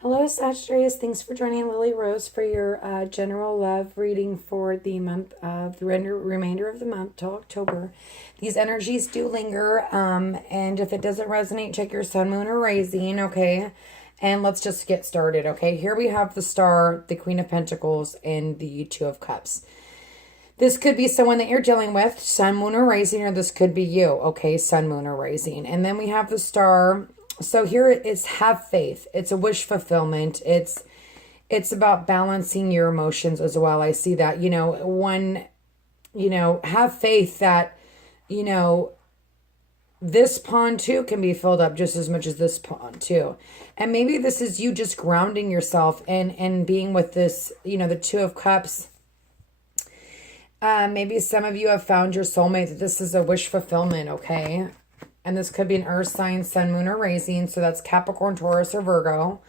Hello, Sagittarius. Thanks for joining Lily Rose for your general love reading for the month of the remainder of the month till October. These energies do linger, and if it doesn't resonate, check your sun, moon, or rising, okay? And let's just get started, okay? Here we have the Star, the Queen of Pentacles, and the Two of Cups. This could be someone that you're dealing with, sun, moon, or rising, or this could be you, okay? Sun, moon, or rising. And then we have the Star. So here is have faith. It's a wish fulfillment. It's about balancing your emotions as well. I see that, have faith that, this pond too can be filled up just as much as this pond too. And maybe this is you just grounding yourself and being with this, the Two of Cups. Maybe some of you have found your soulmate. This is a wish fulfillment, okay? And this could be an earth sign, sun, moon, or rising. So that's Capricorn, Taurus, or Virgo.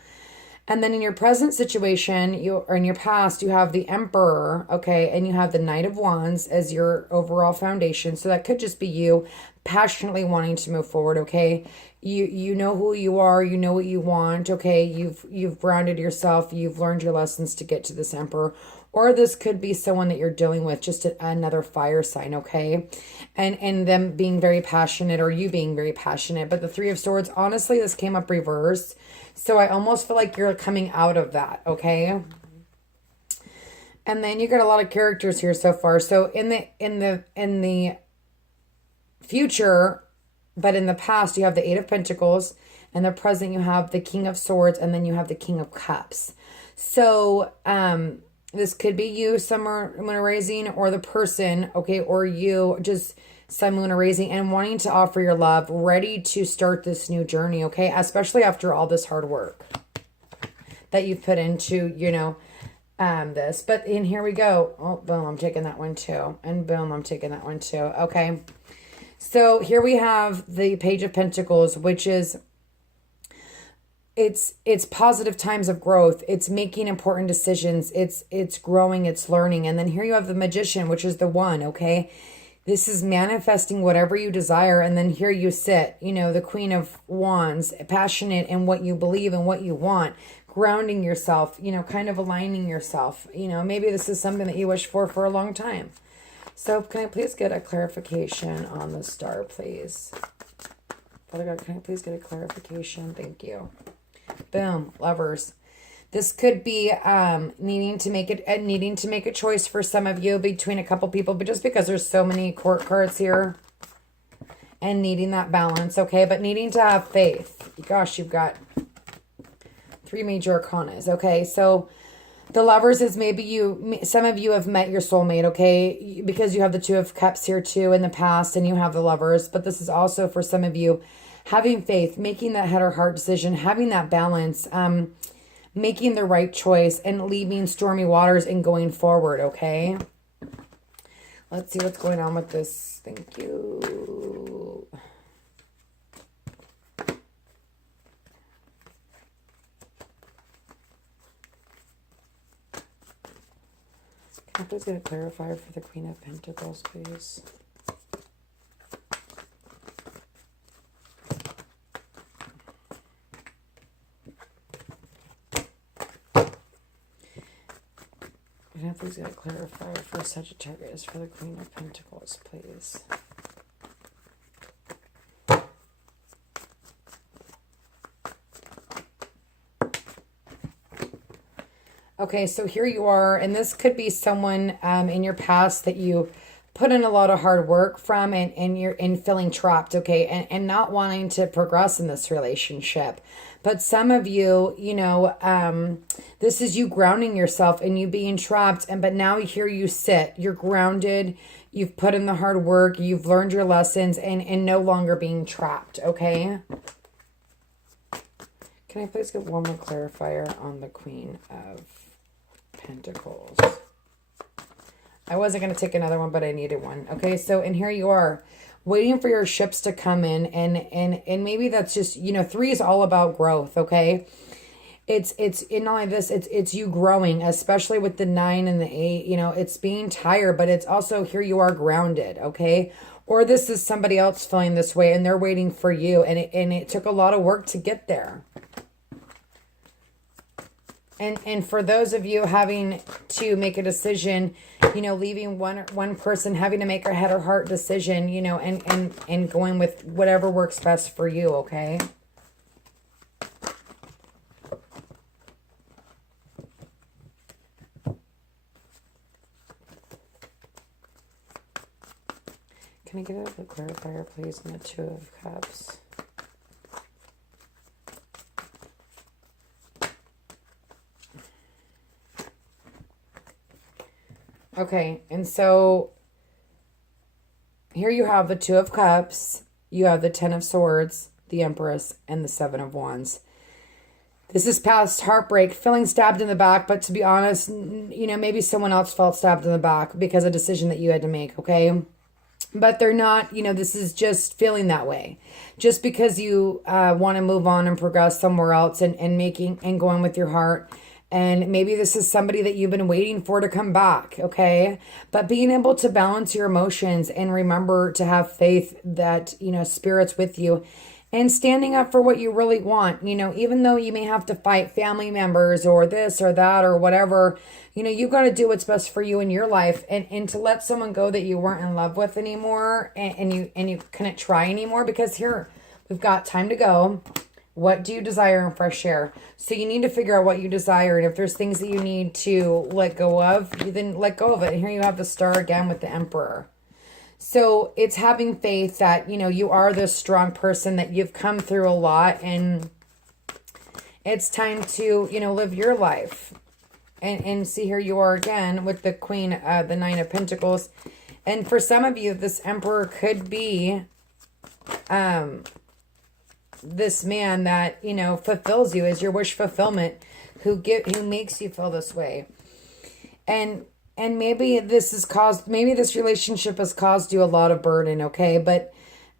And then in your present situation, or in your past, you have the Emperor, okay? And you have the Knight of Wands as your overall foundation. So that could just be you passionately wanting to move forward, okay? You know who you are. You know what you want, okay? You've grounded yourself. You've learned your lessons to get to this Emperor. Or this could be someone that you're dealing with, just another fire sign, okay? And them being very passionate or you being very passionate. But the Three of Swords, honestly, this came up reversed. So I almost feel like you're coming out of that, okay? And then you got a lot of characters here so far. So in the future, but in the past, you have the Eight of Pentacles. In the present, you have the King of Swords, and then you have the King of Cups. So, this could be you, sun, moon, or rising, or the person, okay, or you just sun, moon, or rising, and wanting to offer your love, ready to start this new journey, okay, especially after all this hard work that you've put into, this. But in here we go. Oh, boom, I'm taking that one too. And boom, I'm taking that one too. Okay. So here we have the Page of Pentacles, which is it's positive times of growth. It's making important decisions. It's growing, it's learning. And then here you have the Magician, which is the One, okay? This is manifesting whatever you desire. And then here you sit, the Queen of Wands, passionate in what you believe and what you want, grounding yourself, kind of aligning yourself. Maybe this is something that you wish for a long time. So can I please get a clarification on the Star, please? Father God, can I please get a clarification? Thank you. Boom, Lovers. This could be needing to make a choice for some of you between a couple people, but just because there's so many court cards here and needing that balance, okay? But needing to have faith. Gosh, you've got 3 major arcanas, okay? So the Lovers is maybe some of you have met your soulmate, okay? Because you have the Two of Cups here too in the past and you have the Lovers, but this is also for some of you having faith, making that head or heart decision, having that balance, making the right choice and leaving stormy waters and going forward, okay? Let's see what's going on with this. Thank you. Can I please get a clarifier for the Queen of Pentacles, please? Can I please get a clarifier for Sagittarius for the Queen of Pentacles, please? Okay, so here you are, and this could be someone in your past that you put in a lot of hard work from and you're feeling trapped, okay, and not wanting to progress in this relationship. But some of you, this is you grounding yourself and you being trapped, but now here you sit, you're grounded, you've put in the hard work, you've learned your lessons and no longer being trapped, okay? Can I please get one more clarifier on the Queen of Pentacles? I wasn't going to take another one, but I needed one. Okay, so and here you are, waiting for your ships to come in, and maybe that's just, 3 is all about growth, okay? It's in not only this, it's you growing, especially with the 9 and the 8, it's being tired, but it's also here you are grounded, okay? Or this is somebody else feeling this way and they're waiting for you, and it took a lot of work to get there. And for those of you having to make a decision, leaving one person having to make a head or heart decision, and going with whatever works best for you, okay? Can I get a clarifier, please, on the Two of Cups? Okay, and so here you have the Two of Cups, you have the Ten of Swords, the Empress, and the Seven of Wands. This is past heartbreak, feeling stabbed in the back, but to be honest, maybe someone else felt stabbed in the back because of a decision that you had to make, okay? But they're not, this is just feeling that way. Just because you want to move on and progress somewhere else and making and going with your heart. And maybe this is somebody that you've been waiting for to come back, okay? But being able to balance your emotions and remember to have faith that, Spirit's with you. And standing up for what you really want, even though you may have to fight family members or this or that or whatever, you've got to do what's best for you in your life. And to let someone go that you weren't in love with anymore and you couldn't try anymore, because here, we've got time to go. What do you desire in fresh air? So you need to figure out what you desire. And if there's things that you need to let go of, then let go of it. And here you have the Star again with the Emperor. So it's having faith that, you are this strong person, that you've come through a lot, and it's time to, live your life. And see, here you are again with the Queen, the Nine of Pentacles. And for some of you, this Emperor could be this man that, fulfills you, as your wish fulfillment, who makes you feel this way. And maybe this relationship has caused you a lot of burden, okay? But,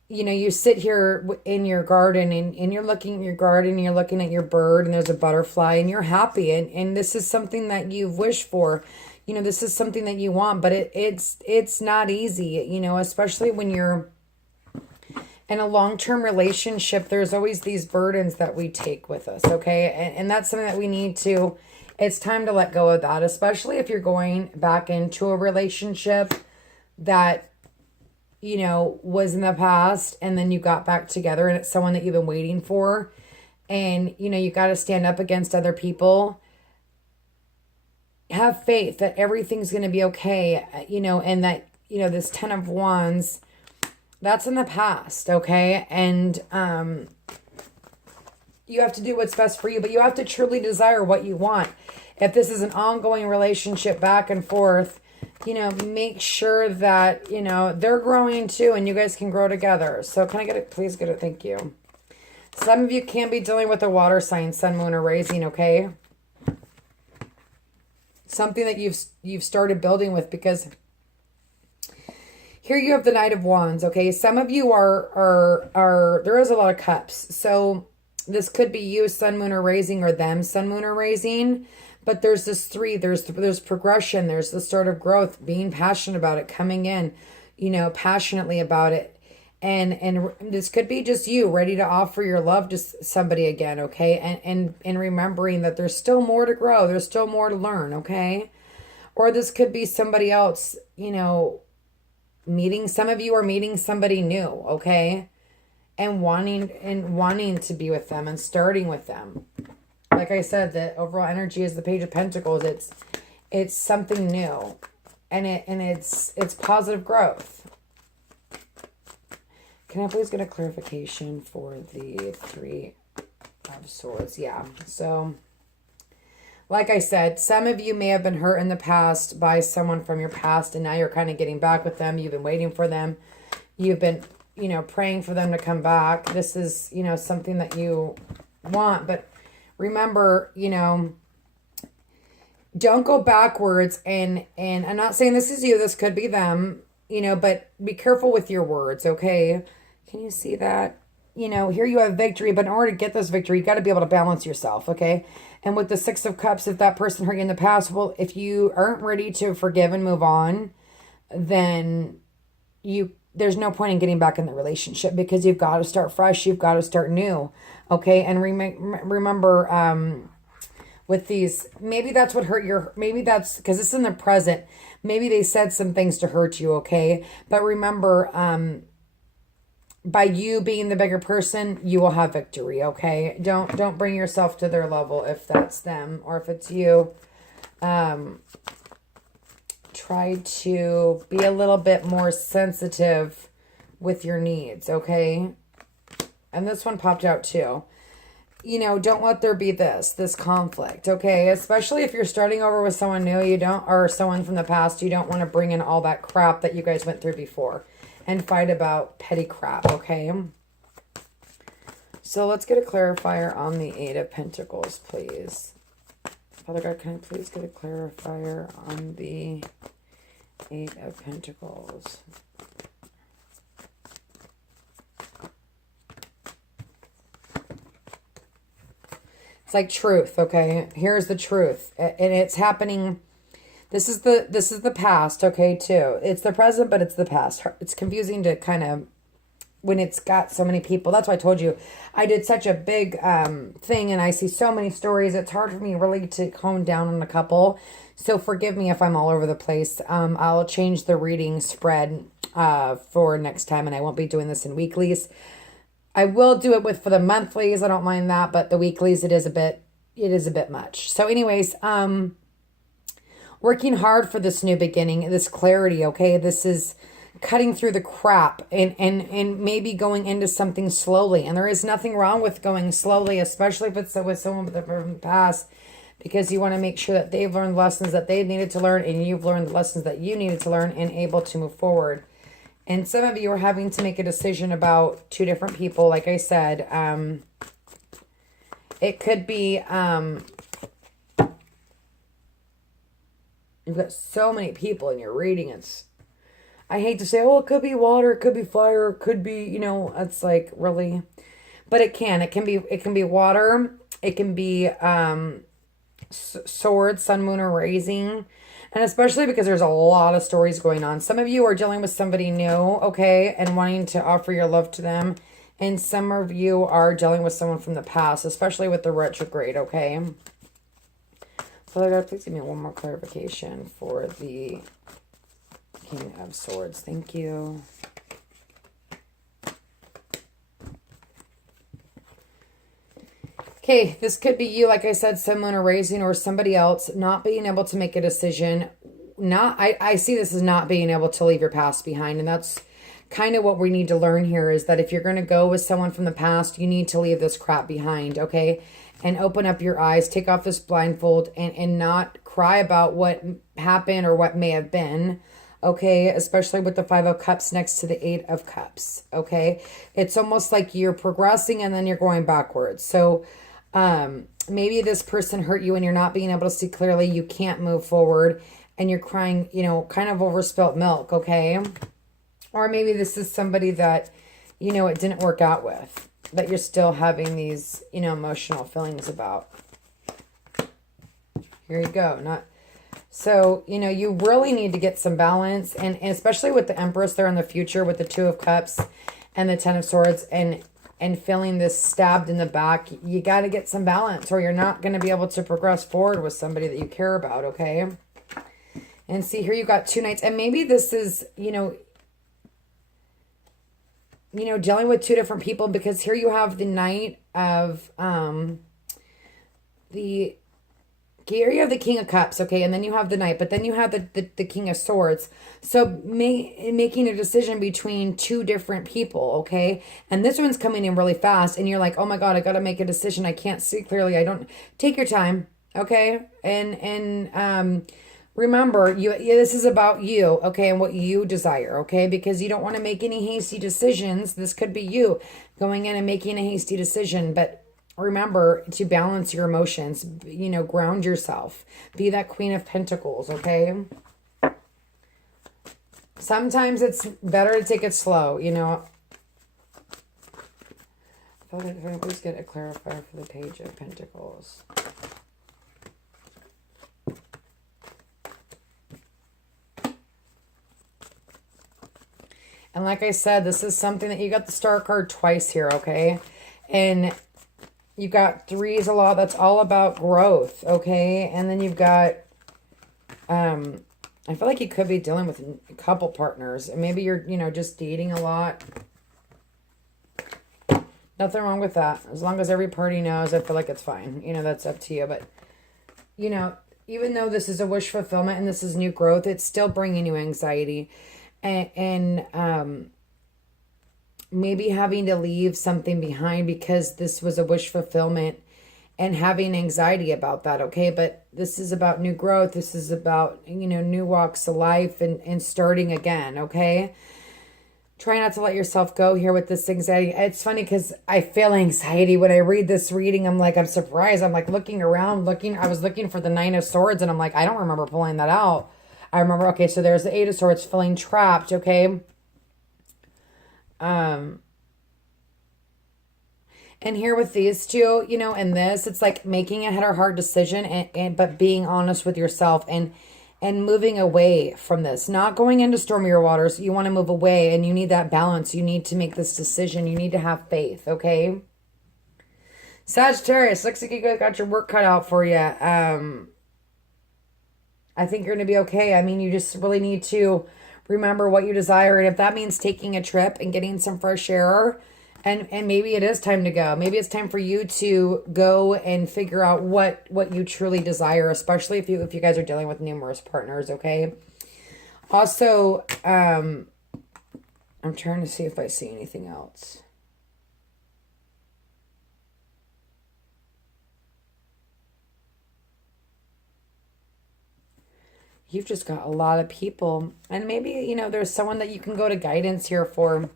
you sit here in your garden and you're looking at your garden, you're looking at your bird, and there's a butterfly, and you're happy. And this is something that you've wished for. This is something that you want, but it's not easy, especially when you're in a long-term relationship. There's always these burdens that we take with us, okay? And that's something that we need to... It's time to let go of that, especially if you're going back into a relationship that, was in the past, and then you got back together and it's someone that you've been waiting for, and, you got to stand up against other people. Have faith that everything's going to be okay, and that, this Ten of Wands, that's in the past, okay? And, you have to do what's best for you, but you have to truly desire what you want. If this is an ongoing relationship back and forth, make sure that, they're growing too, and you guys can grow together. So can I please get it? Thank you. Some of you can be dealing with a water sign, sun, moon, or rising, okay? Something that you've started building with, because here you have the Knight of Wands, okay? Some of you are there is a lot of cups. So this could be you, sun, moon, or rising, or them, sun, moon, or rising. But there's this three. There's progression. There's the start of growth, being passionate about it, coming in, passionately about it. And this could be just you ready to offer your love to somebody again, okay? And remembering that there's still more to grow. There's still more to learn, okay? Or this could be somebody else, meeting. Some of you are meeting somebody new, okay? And wanting to be with them and starting with them. Like I said, the overall energy is the Page of Pentacles. It's something new, and it's positive growth. Can I please get a clarification for the Three of Swords? Yeah. So, like I said, some of you may have been hurt in the past by someone from your past, and now you're kind of getting back with them. You've been waiting for them. You've been praying for them to come back. This is, something that you want. But remember, don't go backwards. And I'm not saying this is you. This could be them, but be careful with your words, okay? Can you see that? Here you have victory, but in order to get this victory, you got to be able to balance yourself, okay? And with the Six of Cups, if that person hurt you in the past, well, if you aren't ready to forgive and move on, then there's no point in getting back in the relationship, because you've got to start fresh. You've got to start new. Okay. And remember, with these. Maybe that's what hurt your, maybe that's because it's in the present. Maybe they said some things to hurt you, okay? But remember, by you being the bigger person, you will have victory, okay? Don't bring yourself to their level if that's them or if it's you. Try to be a little bit more sensitive with your needs, okay? And this one popped out too. You know, don't let there be this conflict, okay? Especially if you're starting over with someone new, you don't, or someone from the past, you don't want to bring in all that crap that you guys went through before and fight about petty crap, okay? So let's get a clarifier on the Eight of Pentacles, please. Father God, can I please get a clarifier on the Eight of Pentacles? It's like truth, okay? Here's the truth. And it's happening. This is the past, okay, too. It's the present, but it's the past. It's confusing to kind of, when it's got so many people. That's why I told you I did such a big thing and I see so many stories. It's hard for me really to hone down on a couple. So forgive me if I'm all over the place. I'll change the reading spread for next time, and I won't be doing this in weeklies. I will do it for the monthlies. I don't mind that, but the weeklies, it is a bit much. So anyways, working hard for this new beginning, this clarity, okay? This is cutting through the crap and maybe going into something slowly. And there is nothing wrong with going slowly, especially if it's with someone from the past, because you want to make sure that they've learned lessons that they needed to learn and you've learned the lessons that you needed to learn and able to move forward. And some of you are having to make a decision about two different people. Like I said, it could be, you've got so many people in your reading. I hate to say, oh, it could be water, it could be fire, it could be, it's like, really, but it can be water. It can be, swords, sun, moon, or rising. And especially because there's a lot of stories going on. Some of you are dealing with somebody new, okay, and wanting to offer your love to them. And some of you are dealing with someone from the past, especially with the retrograde, okay? Father God, please give me one more clarification for the King of Swords. Thank you. Okay, this could be you, like I said, someone or raising or somebody else not being able to make a decision. I see this as not being able to leave your past behind. And that's kind of what we need to learn here, is that if you're going to go with someone from the past, you need to leave this crap behind, okay? And open up your eyes, take off this blindfold, and not cry about what happened or what may have been, okay? Especially with the Five of Cups next to the Eight of Cups, okay? It's almost like you're progressing and then you're going backwards. So maybe this person hurt you and you're not being able to see clearly. You can't move forward and you're crying, kind of over spilt milk, okay? Or maybe this is somebody that, it didn't work out with, that you're still having these, emotional feelings about. Here you go. So, you really need to get some balance, and especially with the Empress there in the future with the Two of Cups and the Ten of Swords and feeling this stabbed in the back. You got to get some balance or you're not going to be able to progress forward with somebody that you care about, okay? And see, here you got two knights. And maybe this is, dealing with two different people, because here you have the Knight of, here you have the King of Cups, okay, and then you have the Knight, but then you have the King of Swords. So making a decision between two different people, okay, and this one's coming in really fast, and you're like, oh my God, I got to make a decision. I can't see clearly. Take your time, okay, and remember, this is about you, okay, and what you desire, okay, because you don't want to make any hasty decisions. This could be you going in and making a hasty decision, but remember to balance your emotions, ground yourself. Be that Queen of Pentacles, okay? Sometimes it's better to take it slow, Let's get a clarifier for the Page of Pentacles. And like I said, this is something that you got the Star card twice here, okay? And You've got threes a lot. That's all about growth, okay? And then you've got, I feel like you could be dealing with a couple partners. And maybe you're, just dating a lot. Nothing wrong with that. As long as every party knows, I feel like it's fine. That's up to you. But, even though this is a wish fulfillment and this is new growth, it's still bringing you anxiety. And maybe having to leave something behind because this was a wish fulfillment and having anxiety about that, okay? But this is about new growth. This is about, new walks of life and starting again, okay? Try not to let yourself go here with this anxiety. It's funny because I feel anxiety when I read this reading. I'm surprised. I'm looking around, I was looking for the Nine of Swords and I'm I don't remember pulling that out. I remember, okay, so there's the Eight of Swords, feeling trapped, okay? And here with these two, and this, it's making a hard decision but being honest with yourself and moving away from this, not going into stormier waters. You want to move away and you need that balance. You need to make this decision. You need to have faith. Okay. Sagittarius, looks like you guys got your work cut out for you. I think you're going to be okay. I mean, you just really need to remember what you desire. And if that means taking a trip and getting some fresh air, and maybe it is time to go. Maybe it's time for you to go and figure out what you truly desire, especially if you guys are dealing with numerous partners, okay? Also, I'm trying to see if I see anything else. You've just got a lot of people. And maybe, there's someone that you can go to guidance here for.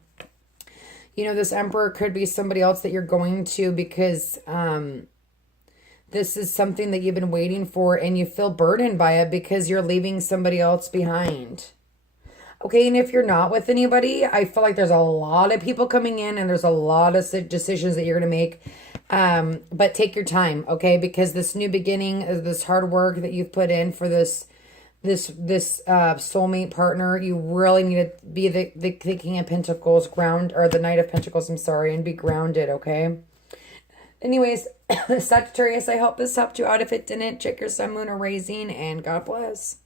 This Emperor could be somebody else that you're going to because this is something that you've been waiting for and you feel burdened by it because you're leaving somebody else behind. Okay, and if you're not with anybody, I feel like there's a lot of people coming in and there's a lot of decisions that you're going to make. But take your time, okay? Because this new beginning, this hard work that you've put in for this soulmate partner, you really need to be the King of Pentacles, or the Knight of Pentacles, and be grounded, okay? Anyways, Sagittarius, I hope this helped you out. If it didn't, check your sun, moon, or rising, and God bless.